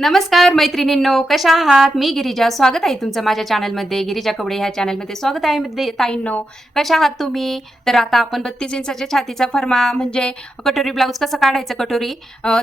नमस्कार मैत्रिणींनो, कशा आहात? मी गिरिजा. स्वागत आहे तुमचं माझ्या चॅनलमध्ये. गिरिजा कवडे ह्या चॅनलमध्ये स्वागत आहे ताईंनो. कशा आहात तुम्ही? तर आता आपण 32 इंचाच्या छातीचा फर्मा म्हणजे कटोरी ब्लाऊज कसं काढायचं कटोरी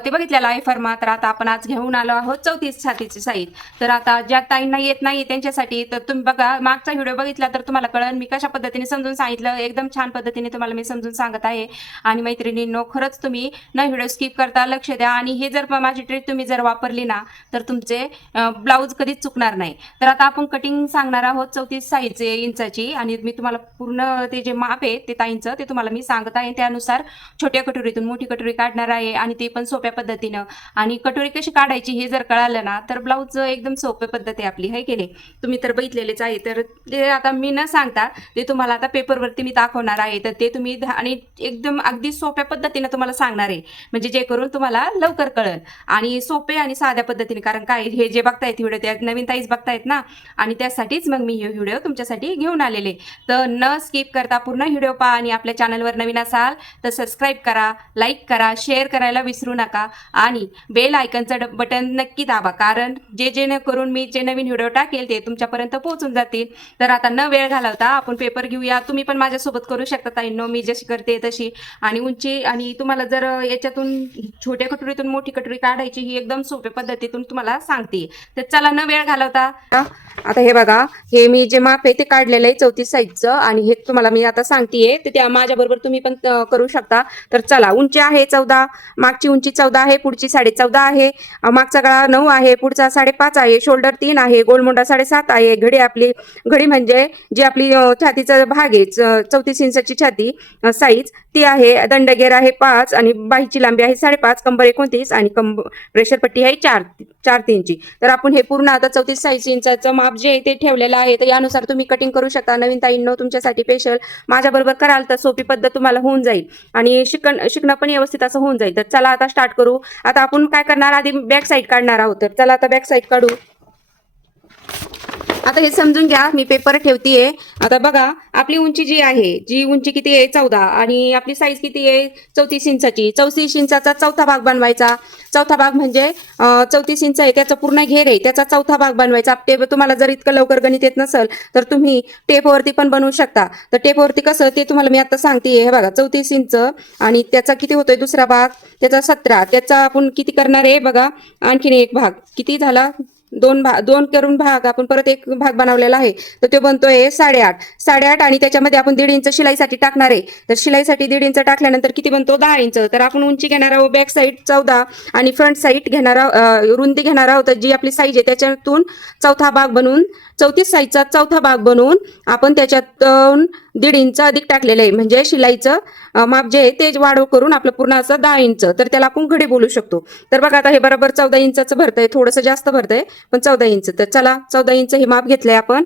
ते बघितलेलं आहे फर्मा. तर आता आपण आज घेऊन आलो आहोत 34 छातीची साईज. तर आता ज्या ताईंना येत नाही त्यांच्यासाठी तर तुम्ही बघा, मागचा व्हिडिओ बघितला तर तुम्हाला कळेल मी कशा पद्धतीने समजून सांगितलं. एकदम छान पद्धतीने तुम्हाला मी समजून सांगत आहे. आणि मैत्रिणींनो, खरंच तुम्ही न व्हिडिओ स्किप करता लक्ष द्या. आणि हे जर माझी ट्रिक तुम्ही जर वापरली ना तर तुमचे ब्लाऊज कधीच चुकणार नाही. तर आता आपण कटिंग सांगणार आहोत 34 साईज इंचाची. आणि मी तुम्हाला पूर्ण ते जे माप आहे ते ताईंचं ते तुम्हाला मी सांगत आहे. त्यानुसार छोट्या कटोरीतून मोठी कटोरी काढणार आहे आणि ते पण सोप्या पद्धतीनं. आणि कटोरी कशी काढायची हे जर कळालं ना तर ब्लाऊज एकदम सोपी पद्धत आहे आपली, है की नाही? तुम्ही तर बघितलेलेच आहे. तर ते आता मी न सांगता ते तुम्हाला आता पेपरवरती मी दाखवणार आहे. तर ते तुम्ही आणि एकदम अगदी सोप्या पद्धतीनं तुम्हाला सांगणार आहे, म्हणजे जे करून तुम्हाला लवकर कळेल आणि सोपे आणि साध्या पद्धतीने. कारण काय, हे जे बघतायत व्हिडिओ त्या नवीन ताईच बघतायत ना, आणि त्यासाठीच मग मी हे व्हिडिओ तुमच्यासाठी घेऊन आलेले. तर न स्किप करता पूर्ण व्हिडिओ पहा. आणि आपल्या चॅनलवर नवीन असाल तर सबस्क्राईब करा, लाईक करा, शेअर करायला विसरू नका. आणि बेल आयकनचं बटन नक्की दाबा, कारण जेणेकरून मी जे नवीन व्हिडिओ टाकेल ते तुमच्यापर्यंत पोहोचून जातील. तर आता न वेळ घालवता आपण पेपर घेऊया. तुम्ही पण माझ्यासोबत करू शकता ताईंनो, मी जशी करते तशी. आणि उंची आणि तुम्हाला जर याच्यातून छोट्या कटोरीतून मोठी कटोरी काढायची ही एकदम सोप्या पद्धतीतून तुम्हाला सांगते. तर चला न वेळ घालवता. आता हे बघा, हे मी जे माप आहे ते काढलेलं आहे 34 साईजचं. आणि हे तुम्हाला मी आता सांगतेय तर त्या माझ्याबरोबर तुम्ही पण करू शकता. तर चला, उंची आहे 14, मागची उंची 14 आहे, पुढची 14.5 आहे, मागचा गळा 9 आहे, पुढचा 5.5 आहे, शोल्डर 3 आहे, गोलमोंडा 7.5 आहे, घडी म्हणजे जी आपली छातीचा भाग आहे 34 इंचाची छाती साईज ती आहे. दंडगेर आहे 5 आणि बाहीची लांबी आहे 5.5, कंबर 29 आणि प्रेशर पट्टी आहे 4.3 ची. तर आपण हे पूर्ण आता 34 साईज इंचाचं माप जे आहे ते ठेवलेलं आहे. तर यानुसार तुम्ही कटिंग करू शकता. नवीन ताईंनो, तुमच्यासाठी स्पेशल माझ्याबरोबर कराल तर सोपी पद्धत तुम्हाला होऊन जाईल आणि शिकणं पण व्यवस्थित असं होऊन जाईल. तर चला आता स्टार्ट करू. आता आपण काय करणार, आधी बॅक साईड काढणार आहोत. तर चला आता बॅक साईड काढू. आता हे समजून घ्या, मी पेपर ठेवतीये. आता बघा, आपली उंची जी आहे, जी उंची किती आहे 14 आणि आपली साईज किती आहे 34 इंचाची. 34 इंचाचा चौथा भाग बनवायचा. चौथा भाग म्हणजे 34 इंच आहे त्याचा पूर्ण घेर आहे, त्याचा चौथा भाग बनवायचा. टेप तुम्हाला जर इतकं लवकर गणित येत नसेल तर तुम्ही टेपवरती पण बनवू शकता. तर टेपवरती कसं ते तुम्हाला मी आता सांगते. हे बघा, 34 इंच आणि त्याचा किती होतोय दुसरा भाग, त्याचा 17, त्याचा आपण किती करणार आहे बघा, आणखीन एक भाग किती झाला, दोन करून भाग आपण परत एक भाग बनवलेला आहे. तर तो बनतोय 8.5 आणि त्याच्यामध्ये आपण 1.5 इंच शिलाईसाठी टाकणार आहे. तर शिलाईसाठी 1.5 इंच टाकल्यानंतर किती बनतो 10 इंच. तर आपण उंची घेणार आहोत बॅक साईड 14 आणि फ्रंट साईड घेणार रुंदी घेणार आहोत जी आपली साईज आहे त्याच्यातून चौथा भाग बनवून 34 साईजचा चौथा भाग बनवून आपण त्याच्यातून 1.5 इंच अधिक टाकलेलं आहे. म्हणजे शिलाईचं माप जे आहे ते वाढव करून आपलं पूर्ण असं 10 इंच. तर त्याला आपण घडी बोलू शकतो. तर बघा, आता हे बरोबर 14 इंचाचं भरतंय, थोडंसं जास्त भरतंय पण 14 इंच. तर चला, 14 इंच हे माप घेतलंय आपण.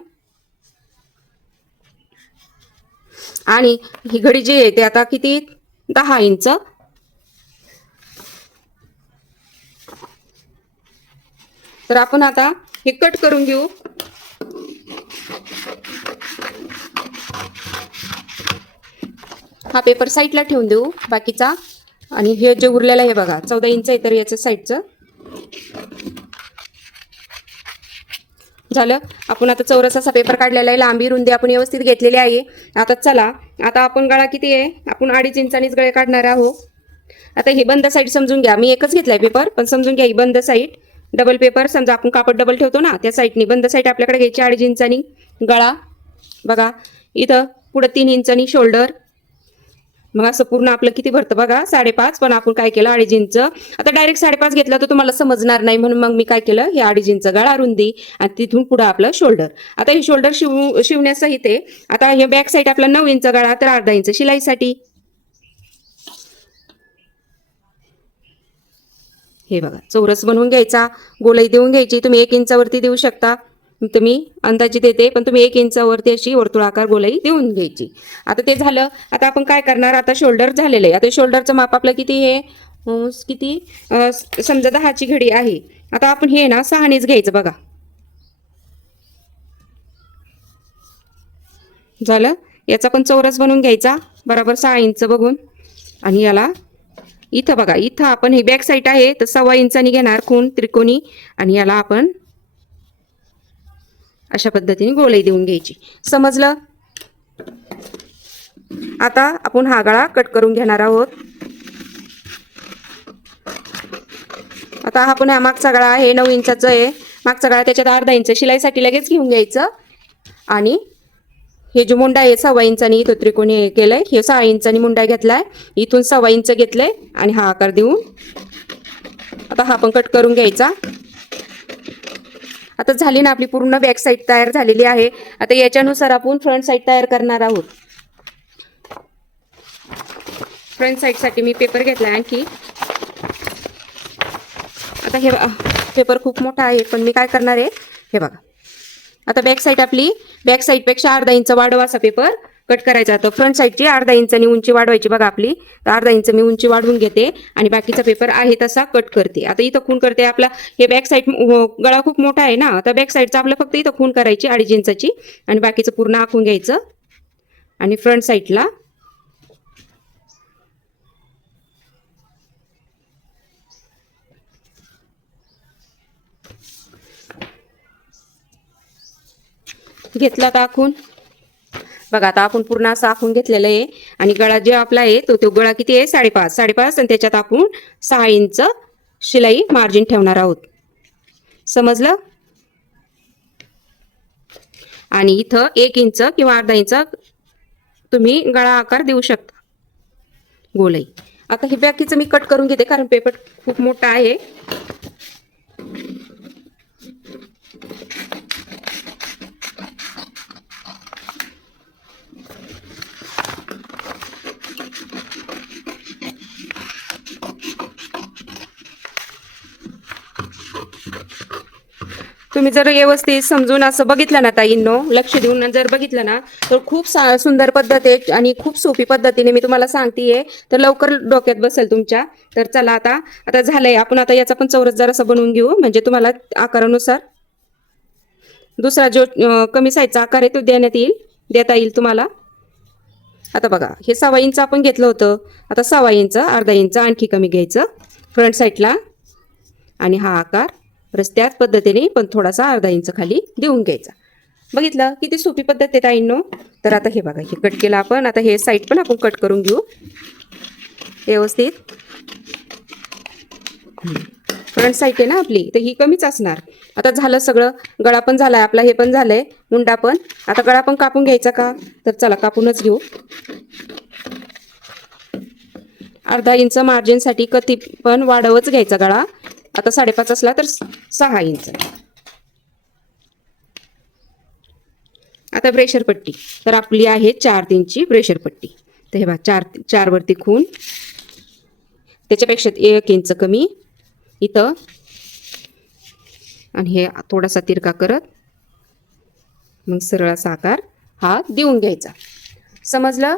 आणि ही घडी जी आहे ते आता किती 10 इंच. तर आपण आता हे कट करून घेऊ. हा पेपर साईडला ठेवून देऊ बाकीचा. आणि हे जे उरलेलं आहे बघा 14 इंच आहे, तर याचं साईडचं झालं. आपण आता चौरस असा पेपर काढलेला आहे, लांबी रुंदी आपण व्यवस्थित घेतलेली आहे. आता चला, आता आपण गळा किती आहे, आपण 2.5 इंचांनीच गळे काढणार आहोत. आता ही बंद साईड समजून घ्या, मी एकच घेतलाय पेपर पण समजून घ्या. ही बंद साईड डबल पेपर, समजा आपण कापड डबल ठेवतो ना त्या साईडनी बंद साईड आपल्याकडे घ्यायची 2.5 इंचांनी. गळा बघा, इथं पुढे 3 इंचांनी शोल्डर. मग असं पूर्ण आपलं किती भरतं बघा 5.5, पण आपण काय केलं 2.5 इंच. आता डायरेक्ट 5.5 घेतलं तर तुम्हाला समजणार नाही, म्हणून मग मी काय केलं, हे 2.5 इंच गळा रुंदी आणि तिथून पुढे आपलं शोल्डर. आता हे शोल्डर शिवण्यासहित आहे. आता हे बॅक साईड आपला 9 इंच गळा, तर 1/2 इंच शिलाईसाठी. हे बघा, चौरस बनवून घ्यायचा, गोलाई देऊन घ्यायची. तुम्ही 1 इंचावरती देऊ शकता, तुम्ही अंदाजी देते, पण तुम्ही 1 इंचावरती अशी वर्तुळाकार गोलाई देऊन घ्यायची. आता ते झालं. आता आपण काय करणार, आता शोल्डर झालेलं आहे. आता शोल्डरचं माप आपलं किती आहे, किती समजा 10ची घडी आहे. आता आपण हे ना 6नीच घ्यायचं बघा. झालं. याचा पण चौरस बनवून घ्यायचा बरोबर 6 इंच बघून आणि याला इथं बघा, इथं आपण ही बॅक साईड आहे तर 1.25 इंचानी घेणार खूण त्रिकोणी आणि याला आपण अशा पद्धतीने गोलाई देऊन घ्यायची. समजलं? आता आपण हा गळा कट करून घेणार आहोत. आता आपण हा मागचा गळा आहे 9 इंचाचा आहे. मागचा गळा त्याच्यात 1/2 इंच शिलाईसाठी लगेच घेऊन घ्यायचं आणि हे जो मुंडा आहे 1.25 इंचानी इथं त्रिकोणी केलंय, हे 6 इंचानी मुंडा घेतलाय, इथून 1.25 इंच घेतलंय आणि हा आकार देऊन आता हा आपण कट करून घ्यायचा. आता झाली ना आपली पूर्ण बॅक साईड तयार झालेली आहे. आता याच्यानुसार आपण फ्रंट साईड तयार करणार आहोत. फ्रंट साईडसाठी मी पेपर घेतला आणखी. आता हे पेपर खूप मोठा आहे पण मी काय करणार आहे हे बघा. आता बॅक साईड आपली बॅक साईडपेक्षा 1/2 इंच वाढव असा पेपर कट करायचा. तर फ्रंट साईडची 1/2 इंचानी उंची वाढवायची बघा आपली. तर 1/2 इंच मी उंची वाढवून घेते आणि बाकीचा पेपर आहे तसा कट करते. आता इथं खूण करते. आपला हे बॅक साईड गळा खूप मोठा आहे ना, आता बॅक साईडचा आपलं फक्त इथं खूण करायची 2.5 इंचाची आणि बाकीचं पूर्ण आखून घ्यायचं आणि फ्रंट साईडला घेतला आखून बघा. आता आपण पूर्ण असं आखून घेतलेलं आहे आणि गळा जे आपला आहे तो गळा किती आहे 5.5 आणि त्याच्यात आपण 6 इंच शिलाई मार्जिन ठेवणार आहोत. समजलं? आणि इथं 1 इंच किंवा 1/2 इंच तुम्ही गळा आकार देऊ शकता गोलाई. आता हे बाकीचं मी कट करून घेते कारण पेपर खूप मोठा आहे. तुम्ही जर व्यवस्थित समजून असं बघितलं ना ताईंनो, लक्ष देऊन जर बघितलं ना तर खूप सुंदर पद्धत आहे आणि खूप सोपी पद्धतीने मी तुम्हाला सांगतेय, तर लवकर डोक्यात बसेल तुमच्या. तर चला आता झालंय. आपण आता याचा पण चौरस जरासा बनवून घेऊ म्हणजे तुम्हाला आकारानुसार दुसरा जो कमी साईजचा आकार आहे तो देता येईल तुम्हाला. आता बघा हे 1.25 इंच आपण घेतलं होतं. आता 1.25 इंच 1/2 इंच आणखी कमी घ्यायचं फ्रंट साईडला आणि हा आकार त्याच पद्धतीने पण थोडासा 1/2 इंच खाली देऊन घ्यायचा. बघितलं किती सोपी पद्धत आहे ताईंनो. तर आता हे बघा हे कट केलं आपण. आता हे साईड पण आपण कट करून घेऊ व्यवस्थित. फ्रंट साईड आहे ना आपली तर ही कमीच असणार. आता झालं सगळं. गळा पण झालाय आपला, हे पण झालंय, मुंडा पण. आता गळा पण कापून घ्यायचा का, तर चला कापूनच घेऊ. 1/2 इंच मार्जिनसाठी कधी पण वाढवच घ्यायचा गळा. आता 5.5 असला तर 6 इंच. आता ब्रेशर पट्टी तर आपली आहे 4-3 ची ब्रेशर पट्टी. तर हे बघा 4 वरती खूण, त्याच्यापेक्षा 1 इंच कमी इथं आणि हे थोडासा तिरका करत मग सरळ असा आकार हा देऊन घ्यायचा. समजलं?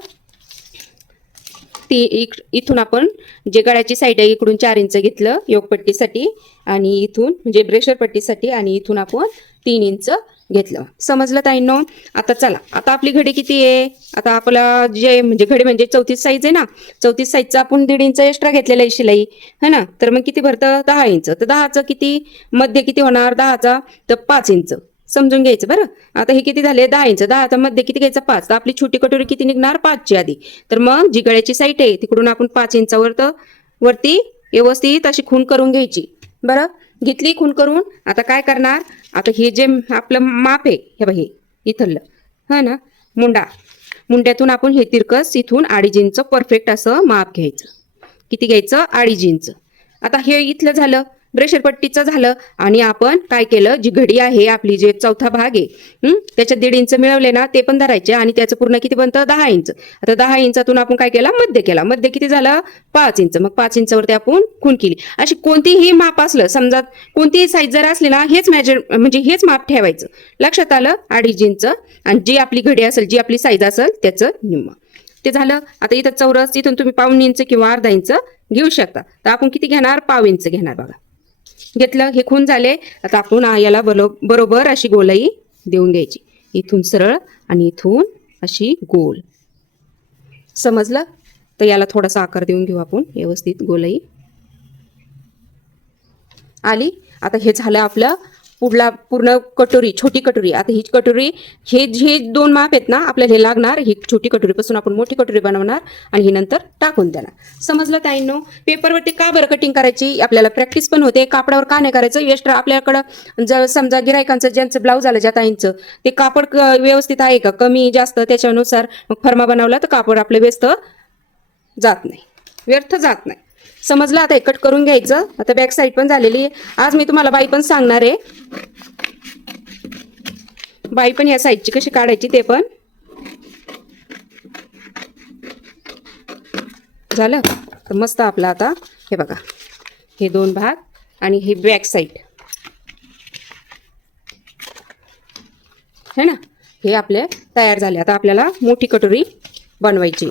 इथून आपण जे गळ्याची साईड आहे इकडून 4 इंच घेतलं योगपट्टीसाठी आणि इथून म्हणजे ब्रेशर पट्टीसाठी आणि इथून आपण 3 इंच घेतलं. समजलं ताईंनो? आता चला, आता आपली घडी किती आहे, आता आपला जे म्हणजे घडी म्हणजे 34 साईज आहे ना, 34 साईजचा आपण 1.5 इंच एक्स्ट्रा घेतलेला आहे शिलाई है ना. तर मग किती भरतं 10 इंच. तर 10चं किती मध्ये किती होणार 10चा तर 5 इंच समजून घ्यायचं बरं. आता हे किती झाले 10 इंच. 10चा मध्ये किती घ्यायचं 5. तर आपली छोटी कटोरी किती निघणार 5ची आधी. तर मग जी गळ्याची साईड आहे तिकडून आपण 5 इंचावर वरती व्यवस्थित अशी खूण करून घ्यायची. बरं घेतली खूण करून. आता काय करणार, आता हे जे आपलं माप आहे हे बघा हे इथलं हा ना मुंड्यातून आपण हे तिरकस इथून 2.5 इंच परफेक्ट असं माप घ्यायचं. किती घ्यायचं 2.5 इंच. आता हे इथलं झालं ब्रेशर पट्टीचं झालं आणि आपण काय केलं जी घडी आहे आपली जे चौथा भाग आहे त्याच्यात 1.5 इंच मिळवले ना ते पण धरायचे आणि त्याचं पूर्ण किती बनतं 10 इंच. आता 10 इंचातून आपण काय केलं मध्य केला. मध्य किती झालं 5 इंच. मग 5 इंचावरती आपण खूण केली. अशी कोणतीही माप असलं समजा कोणतीही साईज जर असली ना हेच म्हणजे हेच माप ठेवायचं. लक्षात आलं 2.5 इंच आणि जी आपली घडी असेल जी आपली साईज असेल त्याचं निम्म ते झालं. आता इथं चौरस इथून तुम्ही 1.5 इंच किंवा 1/2 इंच घेऊ शकता. तर आपण किती घेणार 1/2 इंच घेणार बघा. घेतलं हे खूण झाले. आता आपण याला बरोबर अशी गोलाई देऊन द्यायची. इथून सरळ आणि इथून अशी गोल. समजलं? तर याला थोडासा आकार देऊन घेऊ आपण व्यवस्थित. गोलाई आली. आता हे झालं आपलं पूर्ण कटोरी, छोटी कटोरी. आता ही कटोरी, हे 2 माप आहेत ना आपल्याला हे लागणार. ही छोटी कटोरीपासून आपण मोठी कटोरी बनवणार आणि ही नंतर टाकून देणार. समजलं ताईंनो? पेपरवरती का बरं कटिंग करायची? आपल्याला प्रॅक्टिस पण होते. कापडावर का नाही करायचं? एक्स्ट्रा आपल्याकडं जर समजा गिरायकांचं ज्यांचं ब्लाऊज आलं ज्या ताईंचं, ते कापड व्यवस्थित आहे का, कमी जास्त, त्याच्यानुसार मग फर्मा बनवला तर कापड आपलं व्यस्त जात नाही, व्यर्थ जात नाही. समजलं? आता हे कट करून घ्यायचं. आता बॅक साईड पण झालेली आहे. आज मी तुम्हाला बाई पण सांगणार आहे, बाई पण या साईडची कशी काढायची ते पण. झालं तर मस्त आपला आता हे बघा, हे 2 भाग आणि हे बॅक साईड है ना, हे आपले तयार झाले. आता आपल्याला मोठी कटोरी बनवायची.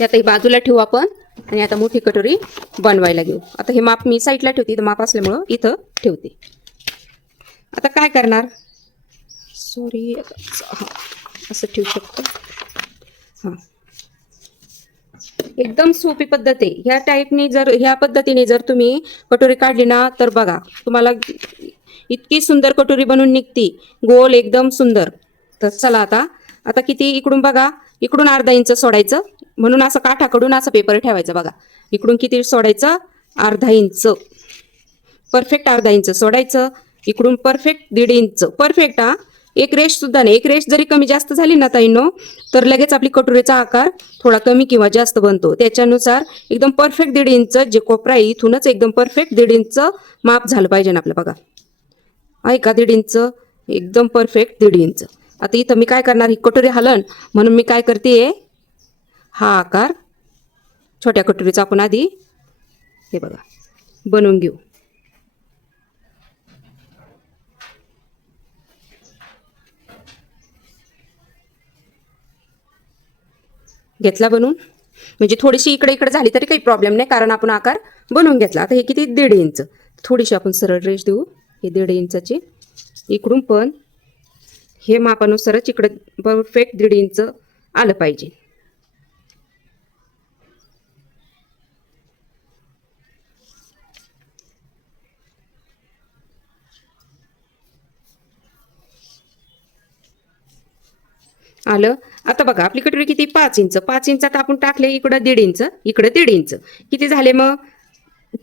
आता ही बाजूला ठेवू आपण आणि आता मोठी कटोरी बनवायला घेऊ. आता हे माप मी साईडला ठेवते, माप असल्यामुळं इथं ठेवते. आता काय करणार, सॉरी, असं ठेवू शकतो. हां, एकदम सोपी पद्धत आहे. ह्या टाईपनी ह्या पद्धतीने जर तुम्ही कटोरी काढली ना, तर बघा तुम्हाला इतकी सुंदर कटोरी बनवून निघती, गोल एकदम सुंदर. तर चला आता किती, इकडून बघा, इकडून अर्धा इंच सोडायचं, म्हणून असं काठाकडून असं पेपर ठेवायचं. बघा इकडून किती सोडायचं, अर्धा इंच, परफेक्ट अर्धा इंच सोडायचं. इकडून परफेक्ट 1.5 इंच, परफेक्ट. हा, एक रेष सुद्धा नाही. एक रेष जरी कमी जास्त झाली ना ताईंनो, तर लगेच आपली कटोरीचा आकार थोडा कमी किंवा जास्त बनतो. त्याच्यानुसार एकदम परफेक्ट 1.5 इंच जे कोपरा आहे, इथूनच एकदम परफेक्ट 1.5 इंच माप झालं पाहिजे ना आपलं. बघा आहे का, 1.5 इंच, एकदम परफेक्ट 1.5 इंच. आता इथं मी काय करणार, ही कटोरी हलन म्हणून मी काय करते, हा आकार छोट्या कटोरीचा आपण आधी हे बघा बनवून घेऊ. घेतला बनवून, म्हणजे थोडीशी इकडे इकडे झाली तरी काही प्रॉब्लेम नाही, कारण आपण आकार बनवून घेतला. आता हे किती, 1.5 इंच. थोडीशी आपण सरळ रेष देऊ, हे 1.5 इंचाची. इकडून पण हे मापानुसारच इकडे परफेक्ट 1.5 इंच आलं पाहिजे. आलं. आता बघा आपली कटोरी किती, 5 इंच. 5 इंचात आपण टाकले इकडं 1.5 इंच, इकडं 1.5 इंच, किती झाले मग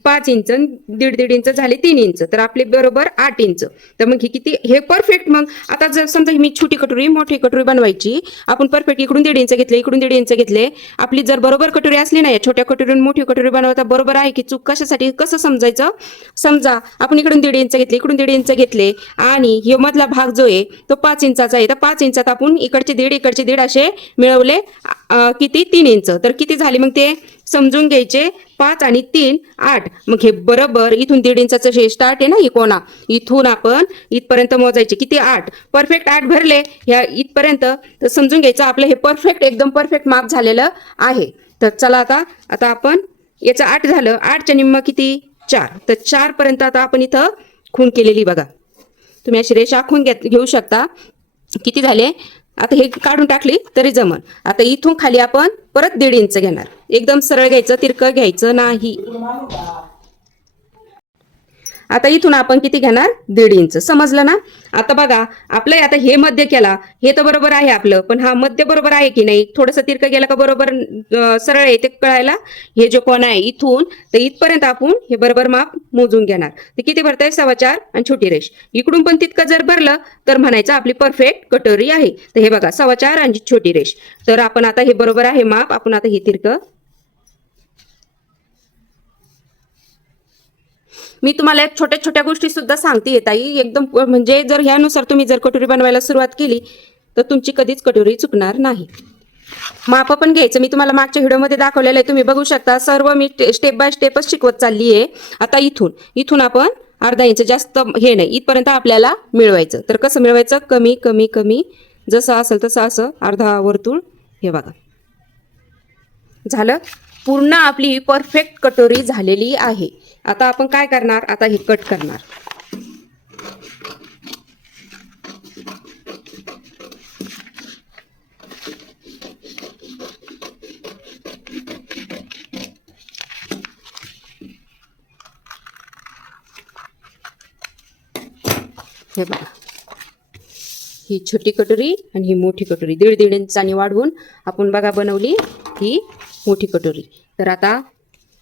5 इंच, 1.5 इंच झाले 3 इंच, तर आपले बरोबर 8 इंच. तर मग ही किती, हे परफेक्ट. मग आता जर समजा मी छोटी कटोरी मोठी कटोरी बनवायची, आपण परफेक्ट इकडून 1.5 इंच घेतले, इकडून 1.5 इंच घेतले. आपली जर बरोबर कटोरी असली ना, या छोट्या कटोरीतून मोठी कटोरी बनवता बरोबर आहे की चूक, कशासाठी, कसं समजायचं. समजा आपण इकडून 1.5 इंच घेतले, इकडून 1.5 इंच घेतले आणि हे मधला भाग जो आहे तो 5 इंचाचा आहे. तर 5 इंचात आपण इकडचे 1.5 इकडचे 1.5 असे मिळवले, किती, 3 इंच. तर किती झाले मग ते समजून घ्यायचे, 5 आणि 3 8. मग हे बरोबर इथून 1.5 इंचाचं हे स्टार्ट आहे ना, ही कोणा, इथून आपण इथपर्यंत मोजायचे, किती, 8. परफेक्ट 8 भरले ह्या इथपर्यंत, तर समजून घ्यायचं आपलं हे परफेक्ट, एकदम परफेक्ट माप झालेलं आहे. तर चला आता आपण याचं 8 झालं, 8च्या निम्म किती, 4. तर 4 पर्यंत आता आपण इथं खूण केलेली बघा, तुम्ही अशी रेषा आखून घेऊ शकता. किती झाले, आता हे काढून टाकली तरी जमन. आता इथून खाली आपण परत 1.5 इंच घेणार, एकदम सरळ घ्यायचं, तिरकं घ्यायचं नाही. आता इथून आपण किती घेणार, 1.5 इंच. समजलं ना. आता बघा आपलं आता हे मध्य केला, हे तर बरोबर आहे आपलं, पण हा मध्य बरोबर आहे की नाही, थोडंसं तिरकं गेलं का बरोबर सरळ आहे ते कळायला. हे जे कोण आहे इथून तर इथपर्यंत आपण हे बरोबर माप मोजून घेणार. ते किती भरतंय, 4.25 आणि छोटी रेष. इकडून पण तितकं जर भरलं तर म्हणायचं आपली परफेक्ट कटोरी आहे. तर हे बघा 4.25 आणि छोटी रेष. तर आपण आता हे बरोबर आहे माप. आपण आता हे तिरकं, मी तुम्हाला छोट्या छोट्या गोष्टी सुद्धा सांगते ताई, एकदम म्हणजे जर ह्यानुसार तुम्ही जर कटोरी बनवायला सुरुवात केली तर तुमची कधीच कटोरी चुकणार नाही. माप पण घ्यायचं, मी तुम्हाला मागच्या व्हिडिओमध्ये दाखवलेलं आहे, तुम्ही बघू शकता. सर्व मी स्टेप बाय स्टेपच शिकवत चालली आहे. आता इथून आपण अर्धा इंच, जास्त हे नाही, इथपर्यंत आपल्याला मिळवायचं. तर कसं मिळवायचं, कमी कमी कमी, जसं असेल तसं असं अर्धा वर्तुळ. हे बघा झालं, पूर्ण आपली परफेक्ट कटोरी झालेली आहे. आता आपण काय करणार, आता हे कट करणार. हे बघा, ही छोटी कटोरी आणि ही मोठी कटोरी 1.5 इंचानी वाढवून आपण बघा बनवली ही मोठी कटोरी. तर आता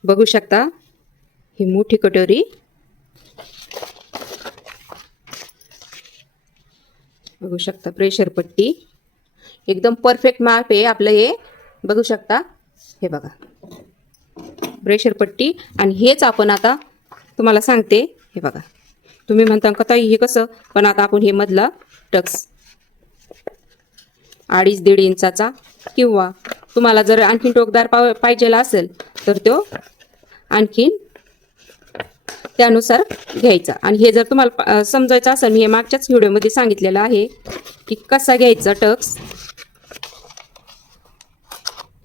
बघू शकता ही मोठी कटोरी, बघू शकता प्रेशर पट्टी एकदम परफेक्ट माप आहे आपलं हे. बघू शकता हे बघा प्रेशर पट्टी. आणि हेच आपण आता तुम्हाला सांगते, हे बघा तुम्ही म्हणता का ताई हे कसं, पण आता आपण हे मधला टक्स 2.5-1.5 इंचाचा किंवा तुम्हाला जर आणखीन टोकदार पाहिजेला असेल तर तो आणखीन त्यानुसार घ्यायचा. आणि हे जर तुम्हाला समजायचं असेल, मी हे मागच्याच व्हिडिओमध्ये सांगितलेलं आहे की कसा घ्यायचा टक्स.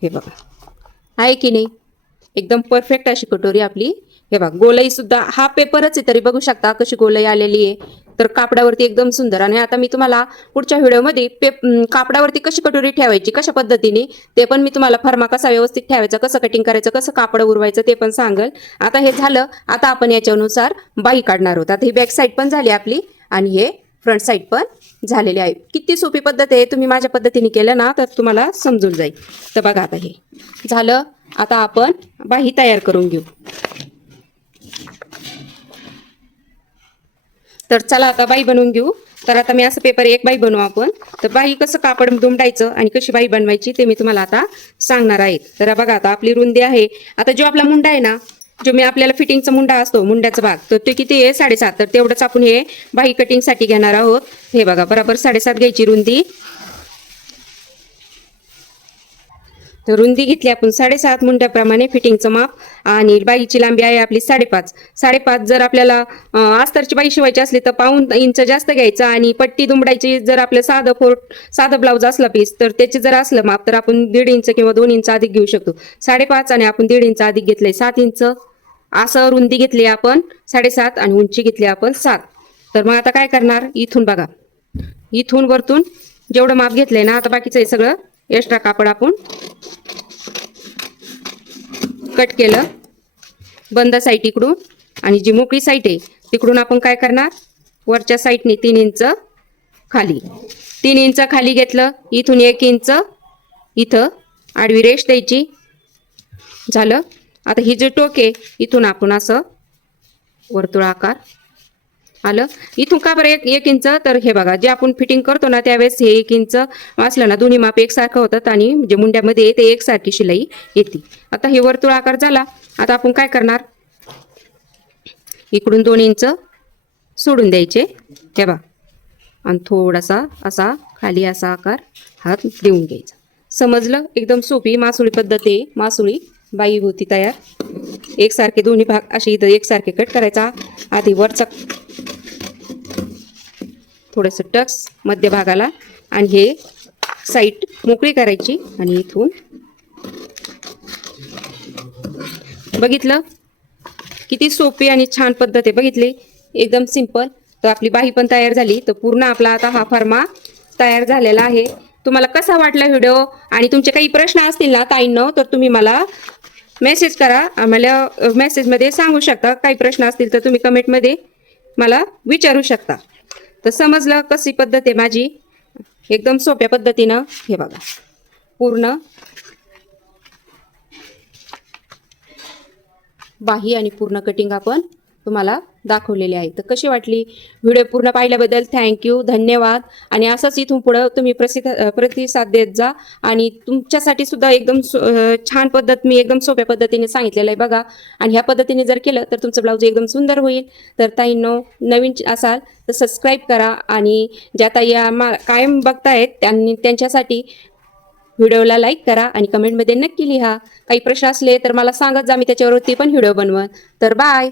हे बघा आहे की नाही, एकदम परफेक्ट अशी कटोरी आपली. हे बघा गोलाई सुद्धा हा पेपरच आहे तरी बघू शकता कशी गोलाई आलेली आहे. तर कापडावरती एकदम सुंदर. आणि आता मी तुम्हाला पुढच्या व्हिडिओमध्ये कापडावरती कशी कटोरी ठेवायची कशा पद्धतीने ते पण मी तुम्हाला फर्मा कसा व्यवस्थित ठेवायचा, कसं कटिंग करायचं, कसं कापड उरवायचं ते पण सांगेल. आता हे झालं, आता आपण याच्यानुसार बाही काढणार आहोत. आता ही बॅक साईड पण झाली आपली आणि हे फ्रंट साईड पण झालेली आहे. किती सोपी पद्धत आहे, तुम्ही माझ्या पद्धतीने केलं ना तर तुम्हाला समजून जाईल. तर बघा आता हे झालं, आता आपण बाही तयार करून घेऊ. तर चला आता बाई बनवून घेऊ. तर आता मी असं पेपर एक बाई बनवू आपण. तर बाई कसं कापड दुमडायचं आणि कशी बाई बनवायची ते मी तुम्हाला आता सांगणार आहे. तर बघा आता आपली रुंदी आहे, आता जो आपला मुंडा आहे ना, जो मी आपल्याला फिटिंगचा मुंडा असतो मुंड्याचा भाग, तर ते किती आहे 7.5. तर तेवढंच आपण हे बाही कटिंगसाठी घेणार आहोत. हे बघा बरोबर 7.5 घ्यायची रुंदी. तर रुंदी घेतली आपण 7.5 मुंड्याप्रमाणे फिटिंगचं माप. आणि बाईची लांबी आहे आपली 5.5. 5.5 जर आपल्याला अस्तरची बाई शिवायची असली तर 1.5 इंच जास्त घ्यायचं. आणि पट्टी दुमडायची जर आपलं साधं ब्लाऊज असला पीस तर त्याचे जर असलं माप तर आपण 1.5 इंच किंवा 2 इंच अधिक घेऊ शकतो. 5.5 आणि आपण 1.5 इंच अधिक घेतलंय 7 इंच. असं रुंदी घेतली आपण 7.5 आणि उंची घेतली आपण 7. तर मग आता काय करणार, इथून बघा, इथून वरतून जेवढं माप घेतलंय ना, आता बाकीचं हे सगळं एक्स्ट्रा कापड आपण कट केलं बंद साईड इकडून. आणि जी मोकळी साईड आहे तिकडून आपण काय करणार, वरच्या साईडने 3 इंच खाली, 3 इंच खाली घेतलं. इथून 1 इंच इथं आडवी रेष द्यायची. झालं. आता ही जे टोक आहे इथून आपण असं वर्तुळाकार आलं. इथून का बरं 1 इंच, तर हे बघा जे आपण फिटिंग करतो ना त्यावेळेस हे 1 इंच वाचलं ना दोन्ही माप एकसारखं होतात आणि जे मुंड्यामध्ये ते एकसारखी शिलाई येते. आता हे वर्तुळाकार झाला. आता आपण काय करणार, इकडून 2 इंच सोडून द्यायचे. हे बघा, आणि थोडासा असा खाली असा आकार हात देऊन घ्यायचा. समजलं, एकदम सोपी मासुळी पद्धत आहे. मासुळी बाई होती तयार. एकसारखे दोन्ही भाग असे इथं एकसारखे कट करायचा. आधी वरचा थोडंसं टक्स मध्य भागाला आणि हे साईड मोकळी करायची. आणि इथून बघितलं किती सोपी आणि छान पद्धत आहे, बघितली एकदम सिंपल. तर आपली बाही पण तयार झाली. तर पूर्ण आपला आता हा फर्मा तयार झालेला आहे. तुम्हाला कसा वाटला व्हिडिओ, आणि तुमचे काही प्रश्न असतील ना ताईंनो तर तुम्ही मला मेसेज करा. आम्हाला मेसेजमध्ये सांगू शकता. काही प्रश्न असतील तर तुम्ही कमेंटमध्ये मला विचारू शकता. तर समजलं कशी पद्धत आहे माझी, एकदम सोप्या पद्धतीनं. हे बघा पूर्ण बाही आणि पूर्ण कटिंग आपण तुम्हाला दाखवलेली आहे. तर कशी वाटली व्हिडिओ पूर्ण पाहिल्याबद्दल थँक्यू, धन्यवाद. आणि असंच इथून पुढं तुम्ही प्रतिसाद देत जा. आणि तुमच्यासाठी सुद्धा एकदम छान पद्धत मी एकदम सोप्या पद्धतीने सांगितलेलं आहे बघा. आणि ह्या पद्धतीने जर केलं तर तुमचं ब्लाऊज एकदम सुंदर होईल. तर ताईंनो नवीन असाल तर सबस्क्राईब करा. आणि ज्या ताई कायम बघतायत त्यांच्यासाठी व्हिडिओला लाईक करा आणि कमेंटमध्ये नक्की लिहा. काही प्रश्न असले तर मला सांगत जा, मी त्याच्यावरती पण व्हिडिओ बनवन. तर बाय.